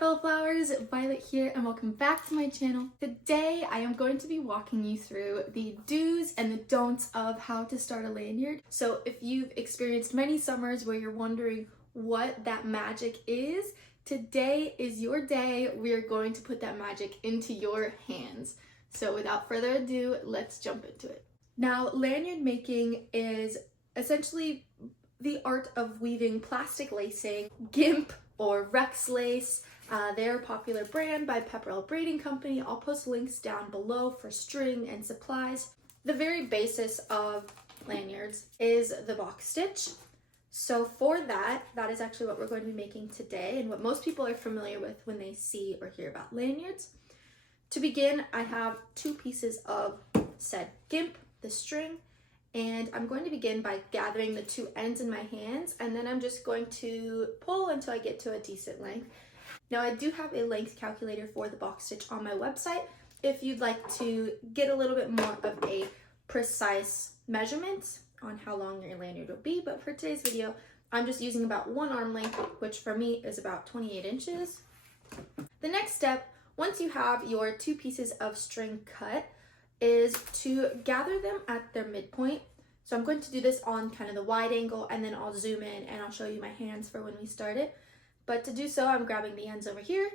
fellow flowers, Violet here and welcome back to my channel. Today I am going to be walking you through the do's and the don'ts of how to start a lanyard. So if you've experienced many summers where you're wondering what that magic is, today is your day. We are going to put that magic into your hands. So without further ado, let's jump into it. Now, lanyard making is essentially the art of weaving plastic lacing, gimp or Rex lace. They're a popular brand by Pepperell Braiding Company. I'll post links down below for string and supplies. The very basis of lanyards is the box stitch. So for that is actually what we're going to be making today and what most people are familiar with when they see or hear about lanyards. To begin, I have two pieces of said gimp, the string, and I'm going to begin by gathering the two ends in my hands, and then I'm just going to pull until I get to a decent length. Now I do have a length calculator for the box stitch on my website if you'd like to get a little bit more of a precise measurement on how long your lanyard will be, but for today's video, I'm just using about one arm length, which for me is about 28 inches. The next step, once you have your two pieces of string cut, is to gather them at their midpoint. So I'm going to do this on kind of the wide angle, and then I'll zoom in and I'll show you my hands for when we start it. But to do so, I'm grabbing the ends over here,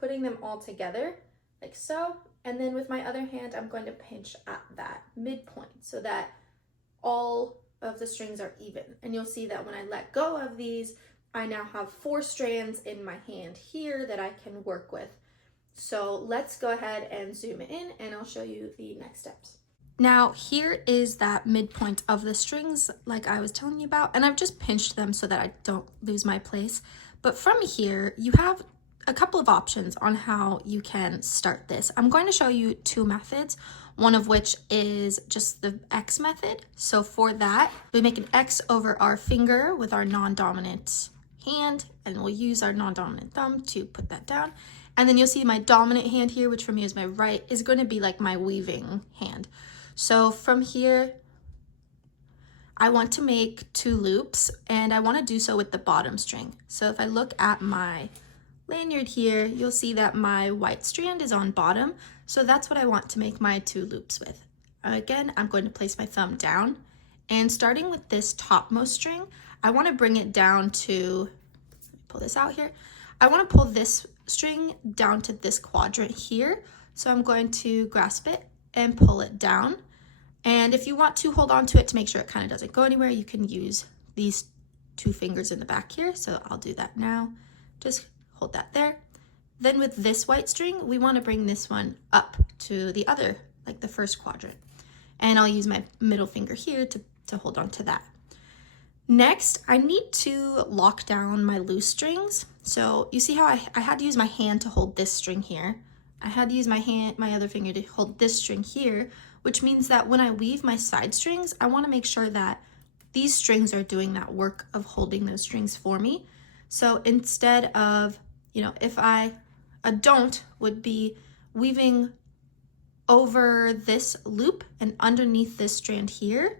putting them all together like so. And then with my other hand, I'm going to pinch at that midpoint so that all of the strings are even. And you'll see that when I let go of these, I now have 4 strands in my hand here that I can work with. So let's go ahead and zoom in and I'll show you the next steps. Now here is that midpoint of the strings like I was telling you about, and I've just pinched them so that I don't lose my place. But from here, you have a couple of options on how you can start this. I'm going to show you 2 methods, one of which is just the X method. So for that, we make an X over our finger with our non-dominant hand, and we'll use our non-dominant thumb to put that down. And then you'll see my dominant hand here, which for me is my right, is going to be like my weaving hand. So from here, I want to make 2 loops, and I want to do so with the bottom string. So if I look at my lanyard here, you'll see that my white strand is on bottom. So that's what I want to make my 2 loops with. Again, I'm going to place my thumb down, and starting with this topmost string, I want to bring it down to, let me pull this out here. I want to pull this string down to this quadrant here. So I'm going to grasp it and pull it down. And if you want to hold on to it to make sure it kind of doesn't go anywhere, you can use these 2 fingers in the back here. So I'll do that now. Just hold that there. Then with this white string, we want to bring this one up to the other, like the first quadrant. And I'll use my middle finger here to hold on to that. Next, I need to lock down my loose strings. So you see how I had to use my hand to hold this string here. I had to use my other finger to hold this string here, which means that when I weave my side strings, I want to make sure that these strings are doing that work of holding those strings for me. So instead of, a don't would be weaving over this loop and underneath this strand here,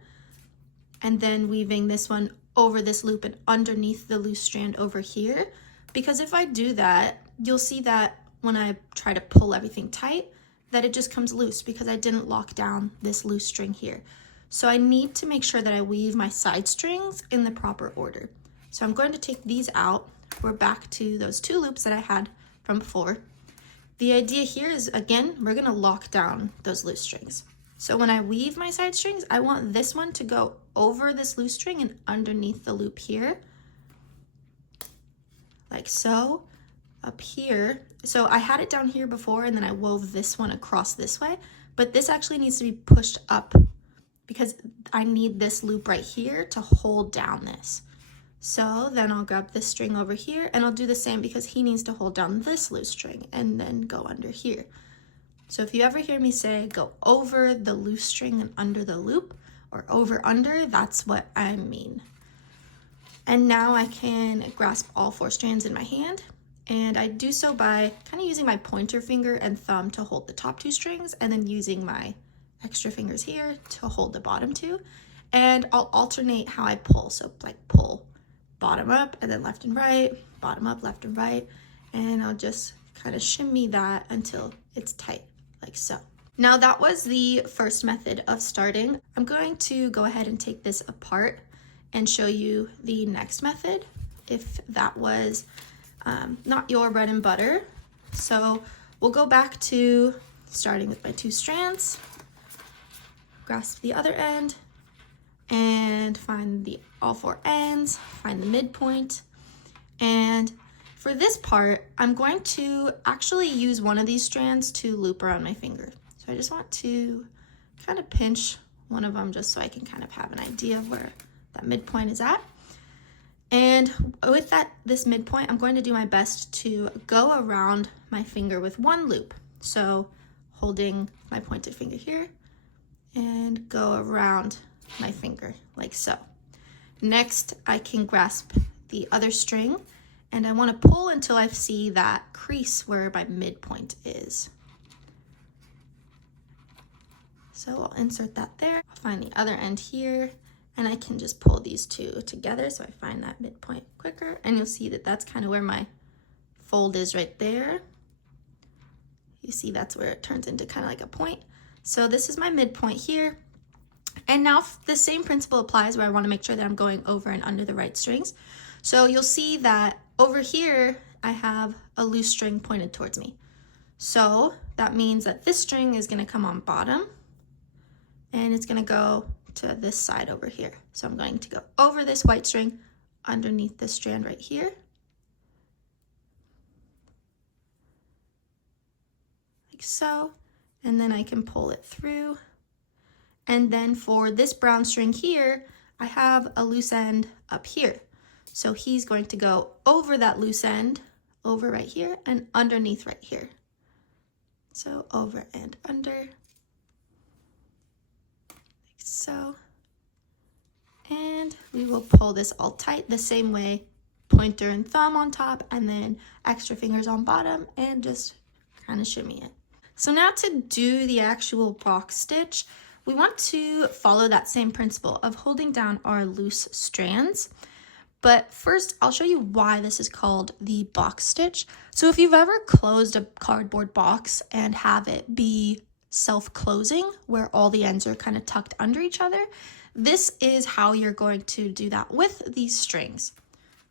and then weaving this one over this loop and underneath the loose strand over here. Because if I do that, you'll see that when I try to pull everything tight, that it just comes loose because I didn't lock down this loose string here. So I need to make sure that I weave my side strings in the proper order. So I'm going to take these out. We're back to those 2 loops that I had from before. The idea here is, again, we're gonna lock down those loose strings. So when I weave my side strings, I want this one to go over this loose string and underneath the loop here, like so. Up here, so I had it down here before and then I wove this one across this way, but this actually needs to be pushed up because I need this loop right here to hold down this. So then I'll grab this string over here and I'll do the same because he needs to hold down this loose string and then go under here. So if you ever hear me say go over the loose string and under the loop, or over under, that's what I mean. And now I can grasp all 4 strands in my hand, and I do so by kind of using my pointer finger and thumb to hold the top 2 strings, and then using my extra fingers here to hold the bottom 2. And I'll alternate how I pull, so like pull bottom up and then left and right, bottom up, left and right, and I'll just kind of shimmy that until it's tight, like so. Now that was the first method of starting. I'm going to go ahead and take this apart and show you the next method, if that was not your bread and butter. So we'll go back to starting with my 2 strands, grasp the other end, and find all 4 ends, find the midpoint. And for this part, I'm going to actually use one of these strands to loop around my finger. So I just want to kind of pinch one of them just so I can kind of have an idea of where that midpoint is at. And with this midpoint, I'm going to do my best to go around my finger with 1 loop. So holding my pointed finger here and go around my finger like so. Next, I can grasp the other string and I want to pull until I see that crease where my midpoint is. So I'll insert that there. I'll find the other end here, and I can just pull these 2 together so I find that midpoint quicker. And you'll see that that's kind of where my fold is right there. You see that's where it turns into kind of like a point. So this is my midpoint here. And now the same principle applies where I want to make sure that I'm going over and under the right strings. So you'll see that over here, I have a loose string pointed towards me. So that means that this string is going to come on bottom and it's going to go to this side over here. So I'm going to go over this white string underneath this strand right here. Like so. And then I can pull it through. And then for this brown string here, I have a loose end up here. So he's going to go over that loose end, over right here, and underneath right here. So over and under, like so. And we will pull this all tight the same way, pointer and thumb on top, and then extra fingers on bottom, and just kind of shimmy it. So now to do the actual box stitch, we want to follow that same principle of holding down our loose strands. But first, I'll show you why this is called the box stitch. So if you've ever closed a cardboard box and have it be self-closing, where all the ends are kind of tucked under each other, this is how you're going to do that with these strings.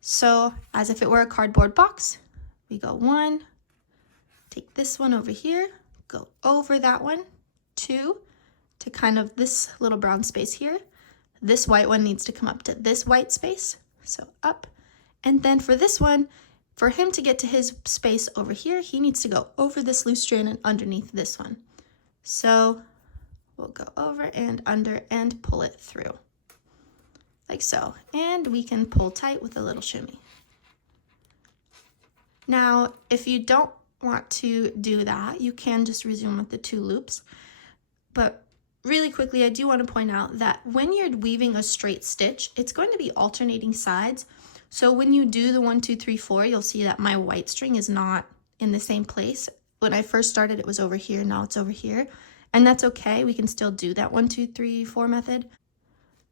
So as if it were a cardboard box, we go 1, take this one over here, go over that one, 2, to kind of this little brown space here. This white one needs to come up to this white space, so up. And then for this one, for him to get to his space over here, he needs to go over this loose strand and underneath this one. So we'll go over and under and pull it through, like so. And we can pull tight with a little shimmy. Now, if you don't want to do that, you can just resume with the 2 loops. But really quickly, I do want to point out that when you're weaving a straight stitch, it's going to be alternating sides. So when you do the 1, 2, 3, 4, you'll see that my white string is not in the same place. When I first started, it was over here, now it's over here. And that's okay, we can still do that 1, 2, 3, 4 method.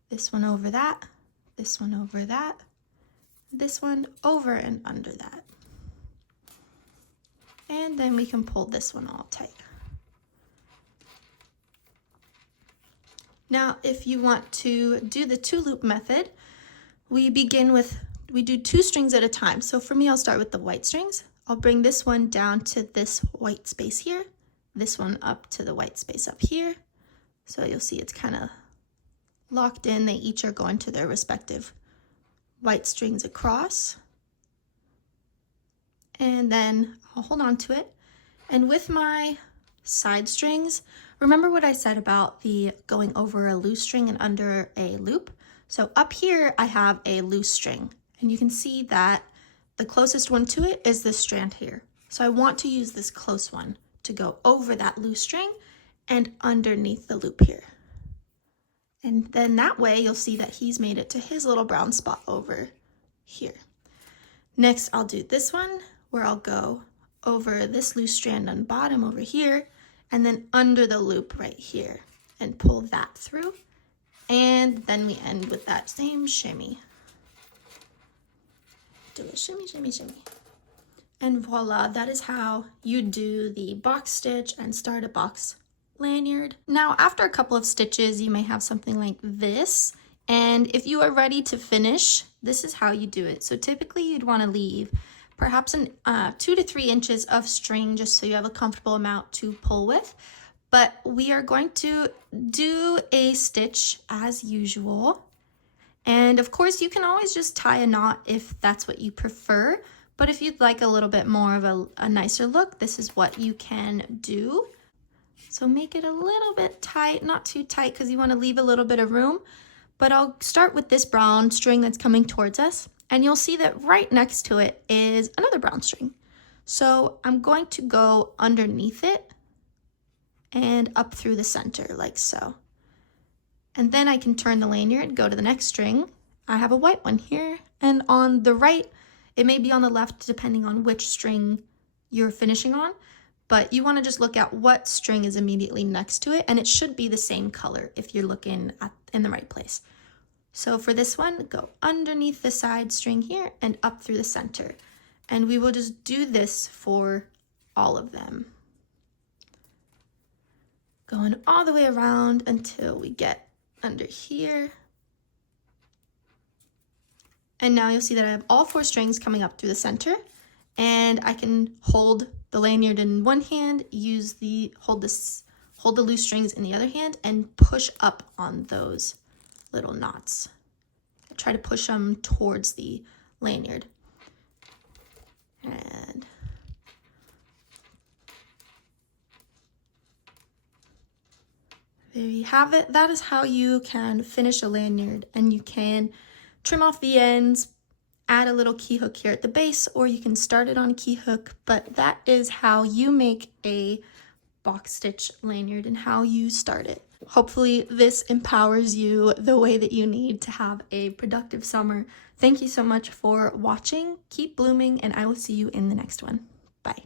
This one over that, this one over that, this one over and under that. And then we can pull this one all tight. Now, if you want to do the 2 loop method, we do 2 strings at a time. So for me, I'll start with the white strings. I'll bring this one down to this white space here, this one up to the white space up here. So you'll see it's kind of locked in. They each are going to their respective white strings across. And then I'll hold on to it. And with my side strings, remember what I said about the going over a loose string and under a loop? So up here, I have a loose string, and you can see that the closest one to it is this strand here. So I want to use this close one to go over that loose string and underneath the loop here. And then that way you'll see that he's made it to his little brown spot over here. Next, I'll do this one where I'll go over this loose strand on bottom over here and then under the loop right here and pull that through. And then we end with that same shimmy. Do a shimmy, shimmy, shimmy. And voila, that is how you do the box stitch and start a box lanyard. Now, after a couple of stitches, you may have something like this. And if you are ready to finish, this is how you do it. So typically you'd want to leave perhaps 2 to 3 inches of string just so you have a comfortable amount to pull with. But we are going to do a stitch as usual. And of course, you can always just tie a knot if that's what you prefer. But if you'd like a little bit more of a nicer look, this is what you can do. So make it a little bit tight, not too tight because you want to leave a little bit of room. But I'll start with this brown string that's coming towards us. And you'll see that right next to it is another brown string. So I'm going to go underneath it and up through the center like so. And then I can turn the lanyard, go to the next string. I have a white one here. And on the right, it may be on the left depending on which string you're finishing on. But you want to just look at what string is immediately next to it. And it should be the same color if you're looking in the right place. So for this one, go underneath the side string here and up through the center. And we will just do this for all of them. Going all the way around until we get under here. And now you'll see that I have all 4 strings coming up through the center. And I can hold the lanyard in one hand, hold the loose strings in the other hand, and push up on those little knots. I try to push them towards the lanyard. And there you have it. That is how you can finish a lanyard, and you can trim off the ends, add a little key hook here at the base, or you can start it on a key hook, but that is how you make a box stitch lanyard and how you start it. Hopefully this empowers you the way that you need to have a productive summer. Thank you so much for watching. Keep blooming, and I will see you in the next one. Bye.